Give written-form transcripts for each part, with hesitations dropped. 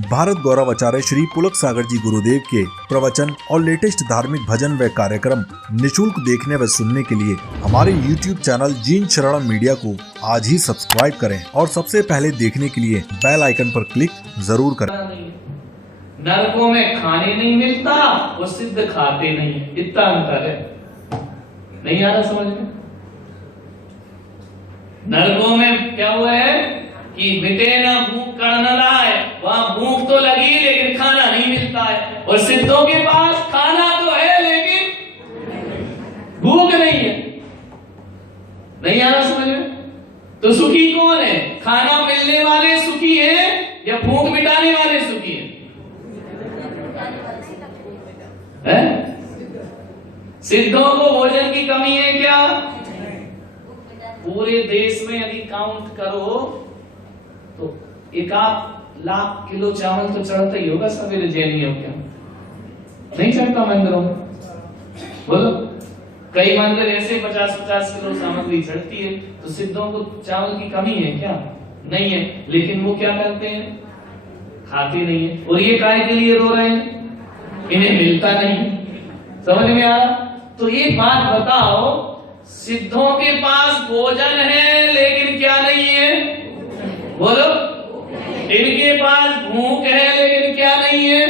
भारत गौरव आचार्य श्री पुलक सागर जी गुरुदेव के प्रवचन और लेटेस्ट धार्मिक भजन व कार्यक्रम निशुल्क देखने व सुनने के लिए हमारे YouTube चैनल जीन शरणम मीडिया को आज ही सब्सक्राइब करें और सबसे पहले देखने के लिए बेल आइकन पर क्लिक जरूर करें। नरकों में खाने नहीं मिलता और सिद्ध खाते नहीं, इतना अंतर है। नहीं आ रहा समझ में? नरकों में क्या हुआ है कि मिटे ना भूख कर्ण लाए, वहां भूख तो लगी लेकिन खाना नहीं मिलता है, और सिद्धों के पास खाना तो है लेकिन भूख नहीं है। नहीं आ रहा समझ में? तो सुखी कौन है? खाना मिलने वाले सुखी हैं या भूख मिटाने वाले सुखी हैं? सिद्धों को भोजन की कमी है क्या? पूरे देश में यदि काउंट करो तो 1 लाख किलो चावल तो चढ़ता ही होगा सवेरे जैनियों के। नहीं चढ़ता मंदिरों में? बोलो। कई मंदिर ऐसे 50-50 किलो सामग्री चढ़ती है। तो सिद्धों को चावल की कमी है क्या? नहीं है, लेकिन वो क्या करते हैं? खाते नहीं है। और ये काय के लिए रो रहे हैं? इन्हें मिलता नहीं। समझ में आ रहा? तो ये बात बताओ, सिद्धों के पास भोजन है लेकिन क्या नहीं है? बोलो। इनके पास भूख है लेकिन क्या नहीं है?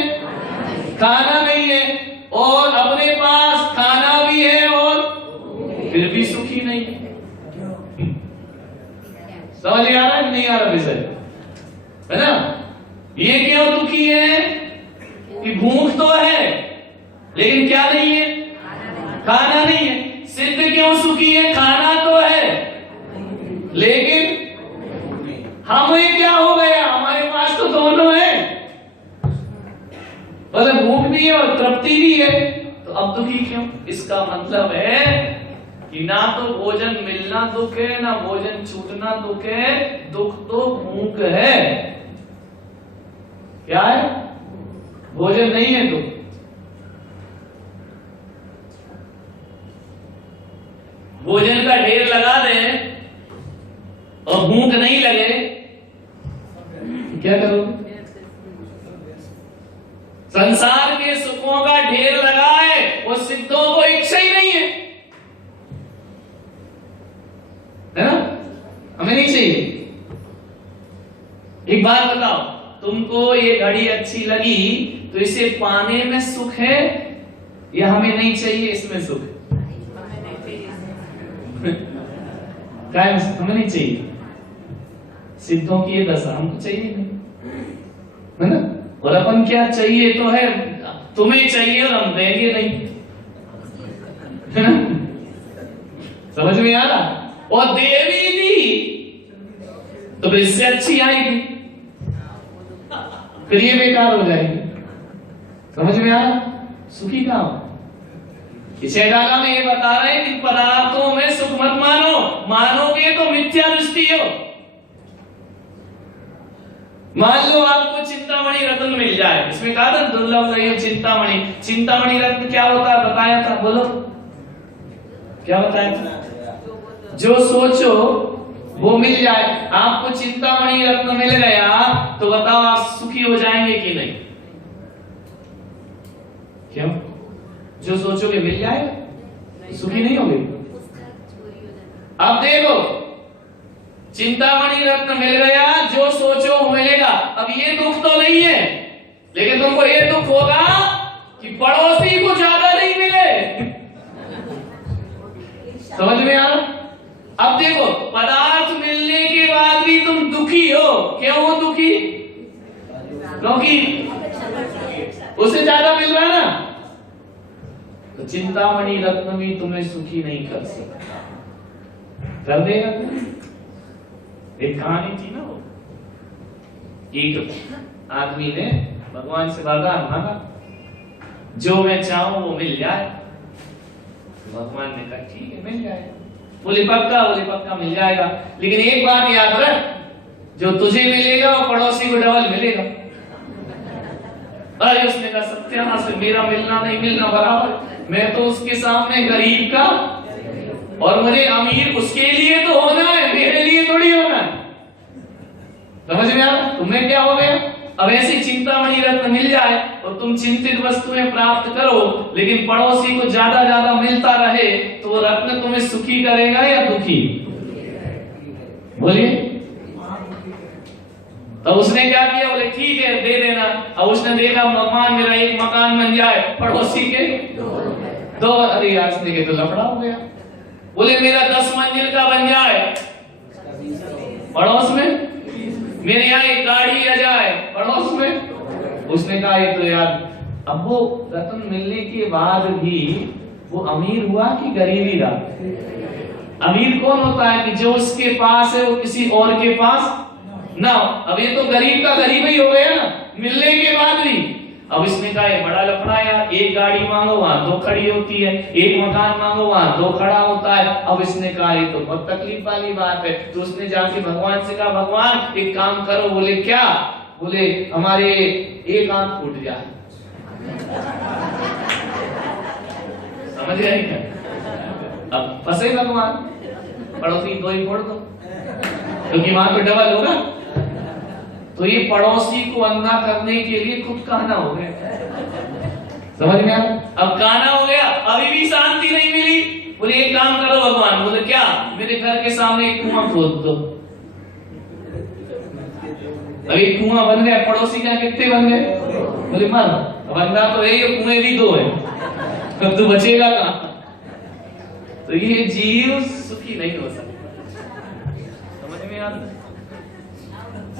खाना नहीं है। और अपने पास खाना भी है और फिर भी सुखी नहीं है। समझ आ रहा है नहीं आ रहा विषय? है ना? ये क्यों दुखी है कि भूख तो है लेकिन क्या नहीं है? खाना नहीं है। सिद्ध क्यों सुखी है? खाना तो है लेकिन हमें क्या हो गया? हमारे पास तो दोनों है, मतलब भूख भी है और तृप्ति भी है, तो अब दुखी क्यों? इसका मतलब है कि ना तो भोजन मिलना दुख है, ना भोजन छूटना दुख है, दुख तो भूख है। क्या है? भोजन नहीं है दुख। भोजन का ढेर लगा दें और भूख नहीं लगे, क्या करोगे? संसार के सुखों का ढेर लगाए वो सिद्धों को इच्छा ही नहीं है ना? हमें नहीं चाहिए। एक बात बताओ, तुमको ये घड़ी अच्छी लगी तो इसे पाने में सुख है या हमें नहीं चाहिए इसमें सुख है? हमें नहीं चाहिए। सिद्धों की ये दशा, हमको चाहिए नहीं, है ना? और अपन क्या चाहिए तो है, तुम्हें चाहिए और हम देंगे नहीं, है ना? समझ में आ रहा? और देवी दी तो फिर इससे अच्छी आएगी, फिर ये बेकार हो जाएगी। समझ में आ रहा? सुखी कहां? इसे डाला में ये बता रहे हैं कि पदार्थों में सुख मत मानो, मानोगे तो मिथ्या दृष्टि हो। मान लो आपको चिंतामणि रत्न मिल जाए, इसमें कहा था दुर्लभ रही चिंतामणि। चिंतामणि रत्न क्या होता है बताया था? बोलो क्या बताया था? जो सोचो वो मिल जाए। आपको चिंतामणि रत्न मिल गया तो बताओ आप सुखी हो जाएंगे कि नहीं? क्यों? जो सोचोगे मिल जाएगा, सुखी नहीं होगे। अब देखो, चिंतामणि रत्न मिल गया, जो सोचो वो मिलेगा। अब ये दुख तो नहीं है, लेकिन तुमको ये दुख होगा कि पड़ोसी को ज्यादा नहीं मिले। समझ में आ रहा? अब देखो, पदार्थ मिलने के बाद भी तुम दुखी हो। क्यों हो दुखी? क्योंकि उससे ज्यादा मिल रहा है ना। तो चिंतामणि रत्न भी तुम्हें सुखी नहीं कर सकता। कर देगा? एक कहानी थी ना, वो एक आदमी ने भगवान से वरदान मांगा, जो मैं चाहूं वो मिल जाए। भगवान ने कहा ठीक है मिल जाएगा। बोले पक्का मिल जाएगा, लेकिन एक बात याद रख, जो तुझे मिलेगा वो पड़ोसी को डबल मिलेगा। अरे उसने कहा सत्यानाश, मेरा मिलना नहीं मिलना बराबर, मैं तो उसके सामने गरीब का, और मुझे अमीर उसके लिए तो होना है, मेरे लिए थोड़ी होना है। समझ में आ रहा? तुम्हें क्या हो गया? अब ऐसी चिंतामणि रत्न मिल जाए और तुम चिंतित वस्तुएं प्राप्त करो, लेकिन पड़ोसी को ज्यादा ज्यादा मिलता रहे, तो वो रत्न तुम्हें सुखी करेगा या दुखी? बोलिए। तो उसने क्या किया? बोले ठीक है दे देना। अब उसने देखा भगवान मेरा एक मकान बन जाए, पड़ोसी के दो। अरे यार इसने तो लफड़ा हो गया। बोले मेरा 10 मंजिल का बन जाए, पड़ोस में मेरे यहाँ एक गाड़ी आ जाए, पड़ोस में। उसने कहा ये तो यार, अब वो रत्न मिलने के बाद भी वो अमीर हुआ कि गरीबी रहा? अमीर कौन होता है कि जो उसके पास है वो किसी और के पास ना। अब ये तो गरीब का गरीब ही हो गया ना, मिलने के बाद भी। अब इसने कहा ये बड़ा लफड़ा यार, एक गाड़ी मांगो वहां 2 खड़ी होती है, एक मकान मांगो वहां 2 खड़ा होता है। अब इसने कहा ये तो बहुत तकलीफ वाली बात है। तो उसने जाके भगवान से कहा भगवान एक काम करो। बोले क्या? बोले हमारे एक आंख फूट जाए। समझ गए क्या? अब फंसे भगवान, पड़ोसी 2 ही फोड़ दो, क्योंकि वहां पे डबल होगा। तो ये पड़ोसी को अंधा करने के लिए खुद कहना हो गया। समझ में आया? अब कहना हो गया, अभी भी शांति नहीं मिली। बोले एक काम करो भगवान। बोले क्या? मेरे घर के सामने एक कुआं खोद दो। अभी कुआं बन गया, पड़ोसी क्या कितने बन गए? बोले मर, अब अंधा तो है, ये कुएं भी 2 है, अब तो बचेगा कहां? तो ये जीव सुखी नहीं हो सकता। समझ में आता?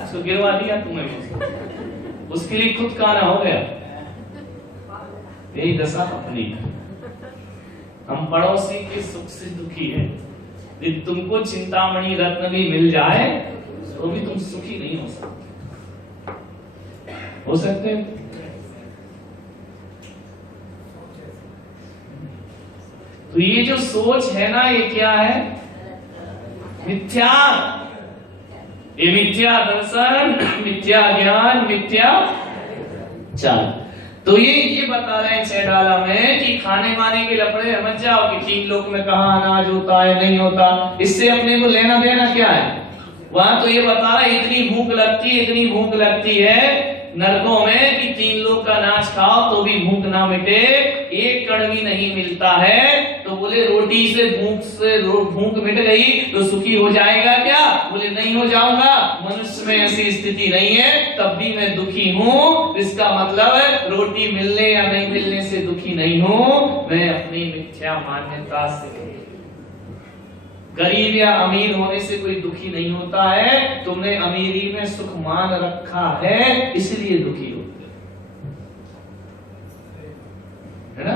उसको गिरवा दिया तुम्हें, उसके लिए खुद कहना हो गया। यही दशा अपनी। हम पड़ोसी के सुख से दुखी है। यदि तुमको चिंतामणि रत्न भी मिल जाए तो भी तुम सुखी नहीं हो सकते। हो सकते? तो ये जो सोच है ना, ये क्या है? मिथ्या। ये मिथ्या दर्शन, मिथ्या ज्ञान, मिथ्या चाल। तो ये बता रहे हैं चैडाला में कि खाने वाने के लफड़े मत जाओ कि 3 लोक में कहाँ अनाज होता है नहीं होता, इससे अपने को लेना देना क्या है? वहां तो ये बता रहा है इतनी भूख लगती है नरकों में कि 3 लोग का अनाज खाओ तो भी भूख ना मिटे, एक कण भी नहीं मिलता है। तो बोले रोटी से भूख मिट गई तो सुखी हो जाएगा क्या? बोले नहीं हो जाऊंगा, मनुष्य में ऐसी स्थिति नहीं है, तब भी मैं दुखी हूँ। इसका मतलब रोटी मिलने या नहीं मिलने से दुखी नहीं हूँ, मैं अपनी मिथ्या मान्यता से। गरीब या अमीर होने से कोई दुखी नहीं होता है, तुमने अमीरी में सुख मान रखा है इसलिए दुखी होते है ना।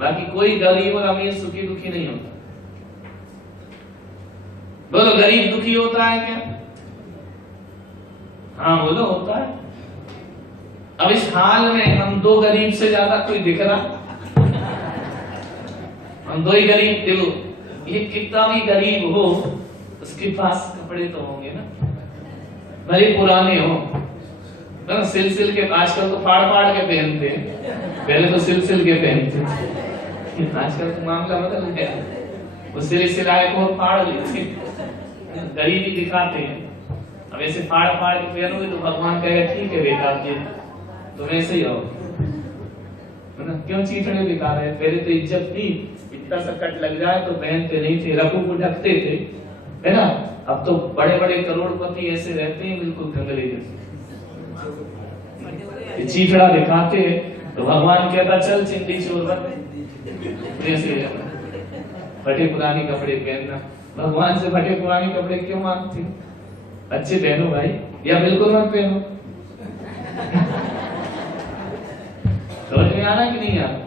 बाकी कोई गरीब और अमीर सुखी दुखी नहीं होता। बोलो गरीब दुखी होता है क्या? हाँ बोलो होता है। अब इस हाल में हम 2 गरीब से ज्यादा कोई दिख रहा? हम 2 ही गरीब। देखो ये कितना भी गरीब हो उसके पास कपड़े तो होंगे ना, भले पुराने हो ना, सिल के। आजकल तो फाड़ के पहनते हैं, पहले तो सिल के पहनते। आजकल तो मामला बदल गया, वो सिलाए को फाड़ लेते, गरीबी दिखाते हैं। अब ऐसे फाड़ के पहनोगे तो भगवान कहेगा ठीक है बेटा तुम ऐसे ही रहो, क्यों चीथड़े दिखा रहे? पहले तो इज्जत थी, इतना सा कट लग जाए तो पहनते नहीं थे, रखू को ढकते थे, है ना। अब तो बड़े बड़े करोड़पति ऐसे रहते हैं बिल्कुल कंगले जैसे, चीथड़ा दिखाते हैं। तो भगवान कहता चल चिंदी चोर बन, फटे पुराने कपड़े पहनना। भगवान से फटे पुराने कपड़े क्यों मांगते? अच्छे पहनो भाई, या बिल्कुल मत पहनो। समझ में आना कि नहीं आना?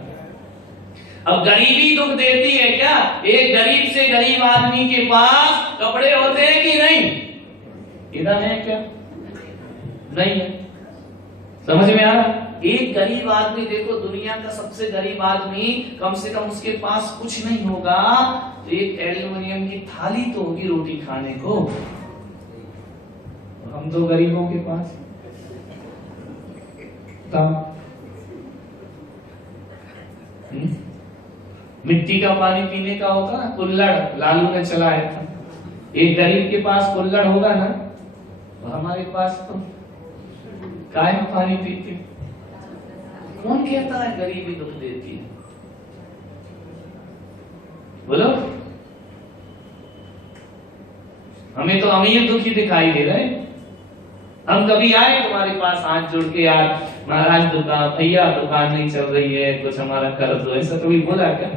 अब गरीबी दुख देती है क्या? एक गरीब से गरीब आदमी के पास कपड़े होते हैं कि नहीं? इधर है क्या? नहीं है। समझ में आ रहा? एक गरीब आदमी, देखो दुनिया का सबसे गरीब आदमी, कम से कम उसके पास कुछ नहीं होगा तो एक एल्युमिनियम की थाली तो होगी रोटी खाने को। हम तो गरीबों के पास मिट्टी का पानी पीने का होता ना, कुल्हड़ लालू ने चलाया था। एक गरीब के पास कुल्हड़ होगा ना और हमारे पास तो काय में पानी पीते। कौन कहता है गरीबी दुख देती है? बोलो। हमें तो अमीर दुखी दिखाई दे रहे हैं। हम कभी आए तुम्हारे पास हाथ जोड़ के, यार महाराज दुकान, भैया दुकान नहीं चल रही है, कुछ हमारा कर दो, ऐसा कभी बोला क्या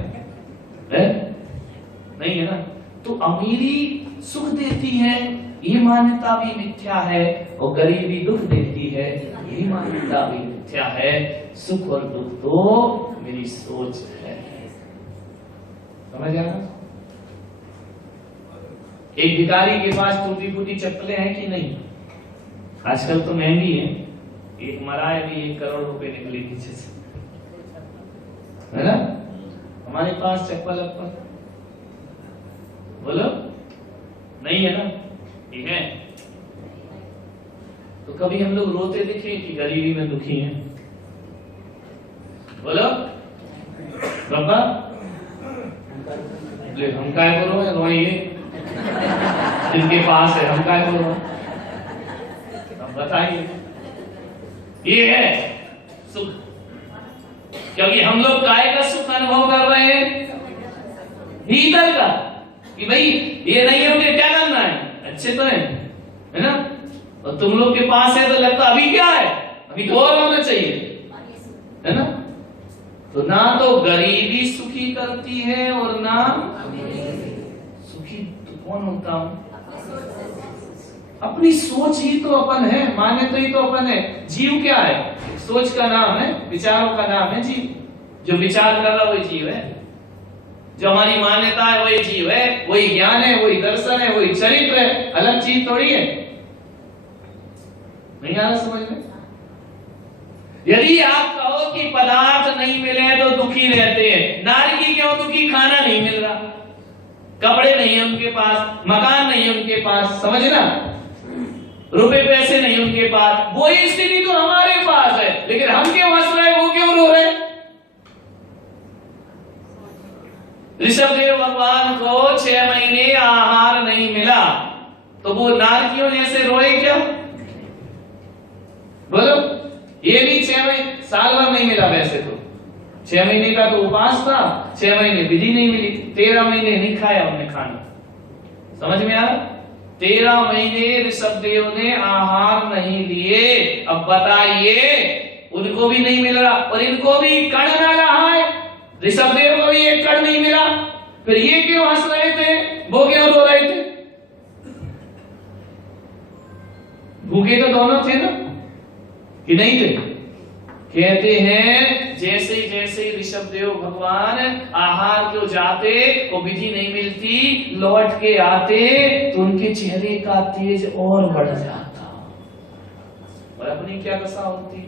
है? नहीं है ना। तो अमीरी सुख देती है ये मान्यता भी मिथ्या है, और गरीबी दुख देती है ये मान्यता भी मिथ्या है। सुख और दुख तो मेरी सोच है। समझ आया? एक भिखारी के पास टूटी फूटी चप्पलें हैं कि नहीं? आजकल तो महंगी है। एक मराए भी 1 करोड़ रुपए निकले पीछे से, है ना? हमारे पास चप्पल अप्पल बोलो नहीं है ना? ये है। तो कभी हम लोग रोते दिखे कि गरीबी में दुखी हैं? बोलो बाबा, हम काय करो रोइए, जिनके पास है हम काय करो, अब बताइए। ये है सुख, क्योंकि हम लोग काय का सुख अनुभव कर रहे हैं? भीतर का, कि भाई ये नहीं है मुझे क्या करना है, अच्छे तो है ना? और तुम लोग के पास है तो लगता अभी क्या है, अभी तो और होना चाहिए, है ना? तो ना तो गरीबी सुखी करती है और ना सुखी तो कौन होता हूं? अपनी सोच ही तो अपन है, माने तो ही तो अपन है। जीव क्या है? सोच का नाम है, विचारों का नाम है जीव। जो विचार कर रहा वही जीव है, जो हमारी मान्यता है वही जीव है, वही ज्ञान है, वही दर्शन है, वही चरित्र है, अलग चीज थोड़ी है। नहीं आ रहा समझ में? यदि आप कहो कि पदार्थ नहीं मिले तो दुखी रहते हैं, नारकी क्यों दुखी? खाना नहीं मिल रहा, कपड़े नहीं है उनके पास, मकान नहीं है उनके पास, समझना, रुपए पैसे नहीं उनके पास। वही स्थिति तो हमारे पास है, लेकिन हम क्यों हंस रहे, वो क्यों रो रहे? ऋषभदेव भगवान को 6 महीने आहार नहीं मिला, तो वो नारकियों जैसे रोए क्या? बोलो। ये भी 6 महीने, साल भर नहीं मिला वैसे तो, 6 महीने का तो उपास था, 6 महीने विधि नहीं मिली, 13 महीने नहीं खाया उन्हें खाना। समझ में आ रहा? 13 महीने ऋषभदेव ने आहार नहीं लिए। अब बताइए, उनको भी नहीं मिल रहा और इनको भी कण ना रहा है, ऋषभदेव को भी एक कण नहीं मिला, फिर ये क्यों हंस रहे थे, वो क्यों रो रहे थे? भूखे तो दोनों थे ना, कि नहीं थे? कहते हैं जैसे जैसे ऋषभदेव भगवान आहार को जाते, वो विधि नहीं मिलती, लौट के आते तो उनके चेहरे का तेज और बढ़ जाता, और अपनी क्या दशा होती है?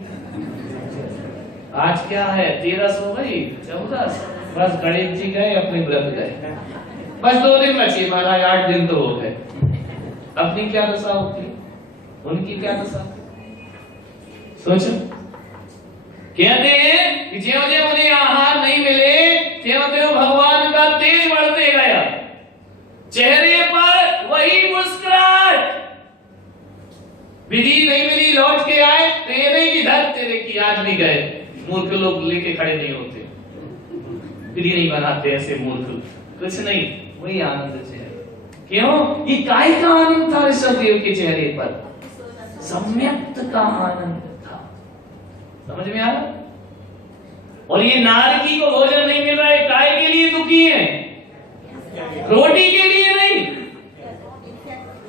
आज क्या है, 13 हो गई, 14, बस गणेश जी गए, अपने व्रत गए, बस 2 दिन बचे महाराज, 8 दिन तो हो गए। अपनी क्या दशा होती है, उनकी क्या दशा? सोचो। कहते हैं कि ज्यों ज्यों उन्हें आहार नहीं मिले, त्यों त्यों भगवान का तेज बढ़ते गया, चेहरे पर वही मुस्कुराहट। विधि नहीं मिली, लौट के आए तो ये नहीं कि धर तेरे की आज नहीं गए, मूर्ख लोग लेके खड़े नहीं होते, विधि नहीं बनाते ऐसे मूर्ख, कुछ नहीं, वही आनंद चेहरे। क्यों? ये काय का आनंद था ऋषभदेव के चेहरे पर, सम्यक्त का आनंद था। समझ में आ रहा? और ये नारकी को भोजन नहीं मिल रहा है, काय के लिए दुखी है? रोटी के लिए नहीं।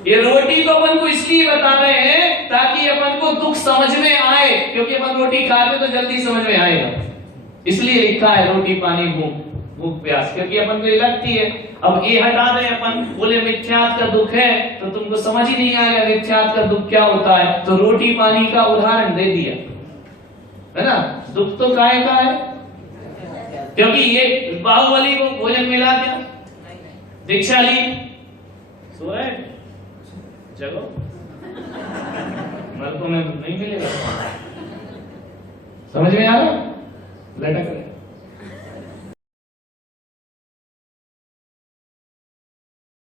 ये रोटी तो अपन को इसलिए बता रहे हैं ताकि अपन को दुख समझ में आए, क्योंकि अपन रोटी खाते तो जल्दी समझ में आएगा, इसलिए लिखा है रोटी पानी भूख प्यास, क्योंकि अपन को ये लगती है। अब ये हटा दें अपन, बोले मिथ्यात्व का दुख है, तो तुमको समझ ही नहीं आएगा मिथ्यात्व का दुख क्या होता है, तो रोटी पानी का उदाहरण दे दिया, है ना? दुख तो काय का है, क्योंकि ये बाहुबली को भोजन मिला क्या? दीक्षा ली, सो रहे जगो, नरकों में नहीं मिलेगा। समझ में आ रहा? लटक